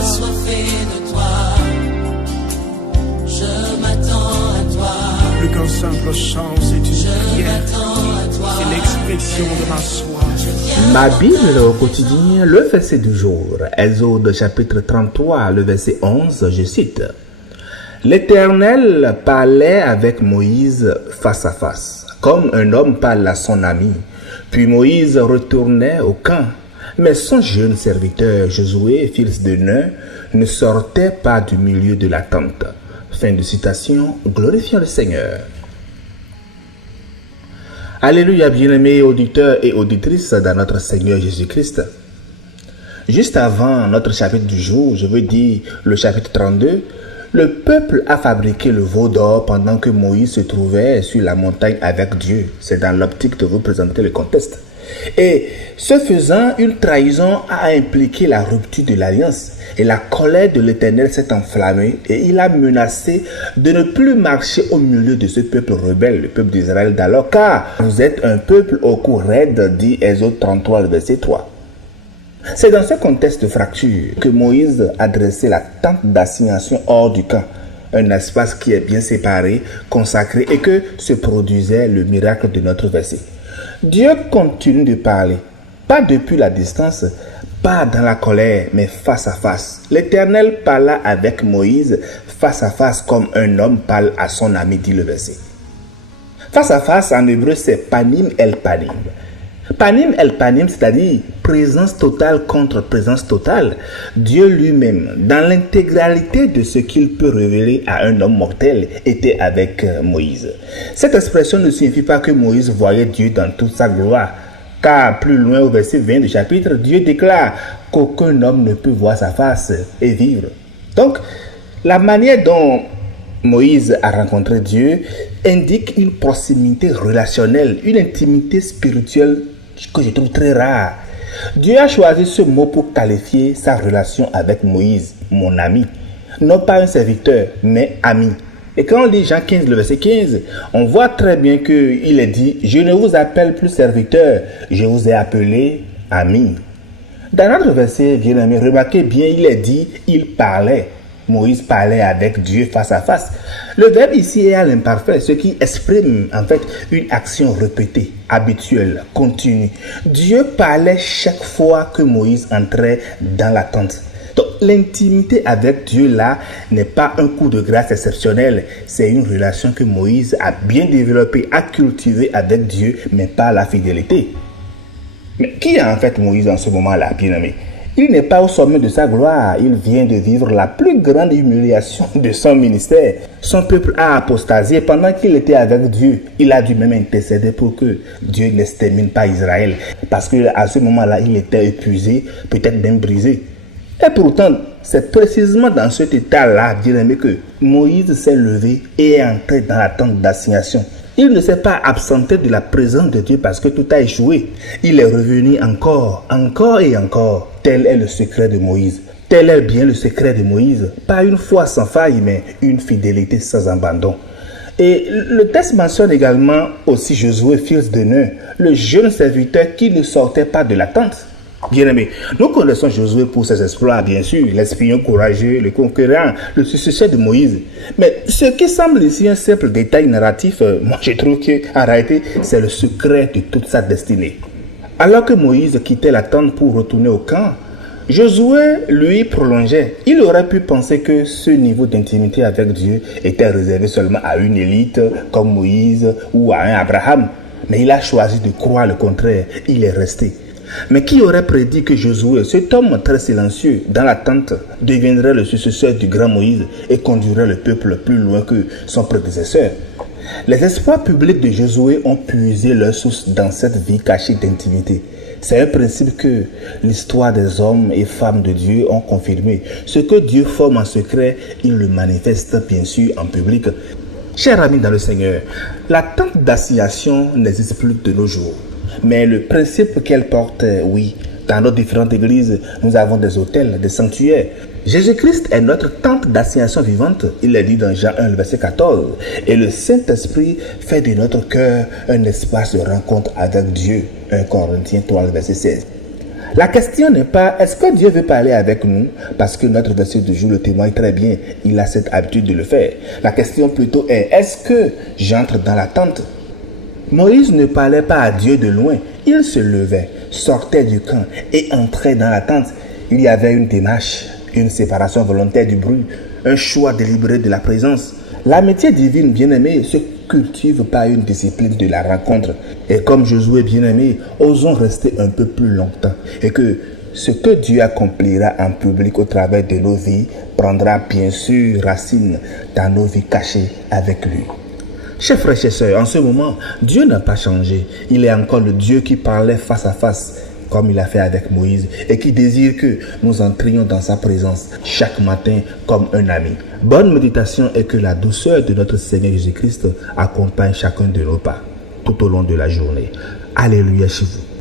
assoiffé de toi, je m'attends à toi. Plus qu'un simple chant, c'est une prière. C'est l'expression de ma soif. Ma Bible au quotidien, le verset du jour, Exode chapitre 33, le verset 11, je cite. L'Éternel parlait avec Moïse face à face, comme un homme parle à son ami. Puis Moïse retournait au camp, mais son jeune serviteur Josué, fils de Nun, ne sortait pas du milieu de la tente. Fin de citation, glorifions le Seigneur. Alléluia, bien-aimés auditeurs et auditrices dans notre Seigneur Jésus-Christ. Juste avant notre chapitre du jour, je veux dire le chapitre 32, le peuple a fabriqué le veau d'or pendant que Moïse se trouvait sur la montagne avec Dieu. C'est dans l'optique de vous présenter le contexte. Et ce faisant, une trahison a impliqué la rupture de l'alliance. Et la colère de l'Éternel s'est enflammée et il a menacé de ne plus marcher au milieu de ce peuple rebelle, le peuple d'Israël d'alors, car vous êtes un peuple au cou raide, dit Exode 33, verset 3. C'est dans ce contexte de fracture que Moïse a dressé la tente d'assignation hors du camp, un espace qui est bien séparé, consacré et que se produisait le miracle de notre verset. Dieu continue de parler, pas depuis la distance, pas dans la colère, mais face à face. L'Éternel parla avec Moïse face à face comme un homme parle à son ami, dit le verset. Face à face en hébreu c'est panim el panim. Panim el panim, c'est-à-dire présence totale contre présence totale. Dieu lui-même, dans l'intégralité de ce qu'il peut révéler à un homme mortel, était avec Moïse. Cette expression ne signifie pas que Moïse voyait Dieu dans toute sa gloire, car plus loin au verset 20 du chapitre, Dieu déclare qu'aucun homme ne peut voir sa face et vivre. Donc, la manière dont Moïse a rencontré Dieu indique une proximité relationnelle, une intimité spirituelle que je trouve très rare. Dieu a choisi ce mot pour qualifier sa relation avec Moïse, mon ami. Non pas un serviteur, mais ami. Et quand on lit Jean 15, le verset 15, on voit très bien qu'il est dit « Je ne vous appelle plus serviteur, je vous ai appelé ami ». Dans notre verset, bien aimé, remarquez bien, il est dit « Il parlait ». Moïse parlait avec Dieu face à face. Le verbe ici est à l'imparfait, ce qui exprime en fait une action répétée, habituelle, continue. Dieu parlait chaque fois que Moïse entrait dans la tente. Donc l'intimité avec Dieu là n'est pas un coup de grâce exceptionnel, c'est une relation que Moïse a bien développée, a cultivée avec Dieu, mais pas la fidélité. Mais qui est en fait Moïse en ce moment-là, bien aimé? Il n'est pas au sommet de sa gloire, il vient de vivre la plus grande humiliation de son ministère. Son peuple a apostasié pendant qu'il était avec Dieu. Il a dû même intercéder pour que Dieu n'extermine pas Israël. Parce qu'à ce moment-là, il était épuisé, peut-être même brisé. Et pourtant, c'est précisément dans cet état-là, bien aimé, que Moïse s'est levé et est entré dans la tente d'assignation. Il ne s'est pas absenté de la présence de Dieu parce que tout a échoué. Il est revenu encore et encore. Tel est le secret de Moïse. Tel est bien le secret de Moïse. Pas une foi sans faille, mais une fidélité sans abandon. Et le texte mentionne également aussi Josué, fils de Nun, le jeune serviteur qui ne sortait pas de la tente. Bien-aimés, nous connaissons Josué pour ses exploits, bien sûr, l'espion courageux, le conquérant, le successeur de Moïse. Mais ce qui semble ici un simple détail narratif, moi je trouve qu'en réalité, c'est le secret de toute sa destinée. Alors que Moïse quittait la tente pour retourner au camp, Josué, lui, prolongeait. Il aurait pu penser que ce niveau d'intimité avec Dieu était réservé seulement à une élite comme Moïse ou à un Abraham. Mais il a choisi de croire le contraire. Il est resté. Mais qui aurait prédit que Josué, cet homme très silencieux dans la tente, deviendrait le successeur du grand Moïse et conduirait le peuple plus loin que son prédécesseur? Les exploits publics de Josué ont puisé leur source dans cette vie cachée d'intimité. C'est un principe que l'histoire des hommes et femmes de Dieu ont confirmé. Ce que Dieu forme en secret, il le manifeste bien sûr en public. Chers amis dans le Seigneur, la tente d'assignation n'existe plus de nos jours. Mais le principe qu'elle porte, oui, dans nos différentes églises, nous avons des autels, des sanctuaires. Jésus-Christ est notre tente d'assignation vivante. Il est dit dans Jean 1, verset 14. Et le Saint-Esprit fait de notre cœur un espace de rencontre avec Dieu. 1 Corinthiens 3, verset 16. La question n'est pas est-ce que Dieu veut parler avec nous, parce que notre verset du jour le témoigne très bien, il a cette habitude de le faire. La question plutôt est est-ce que j'entre dans la tente? Moïse ne parlait pas à Dieu de loin, il se levait, sortait du camp et entrait dans la tente. Il y avait une démarche, une séparation volontaire du bruit, un choix délibéré de la présence. L'amitié divine, bien-aimée, se cultive par une discipline de la rencontre. Et comme Josué, bien-aimé, osons rester un peu plus longtemps et que ce que Dieu accomplira en public au travers de nos vies prendra bien sûr racine dans nos vies cachées avec lui. Chers frères et chers sœurs, en ce moment, Dieu n'a pas changé. Il est encore le Dieu qui parlait face à face, comme il a fait avec Moïse, et qui désire que nous entrions dans sa présence chaque matin comme un ami. Bonne méditation et que la douceur de notre Seigneur Jésus-Christ accompagne chacun de nos pas tout au long de la journée. Alléluia chez vous.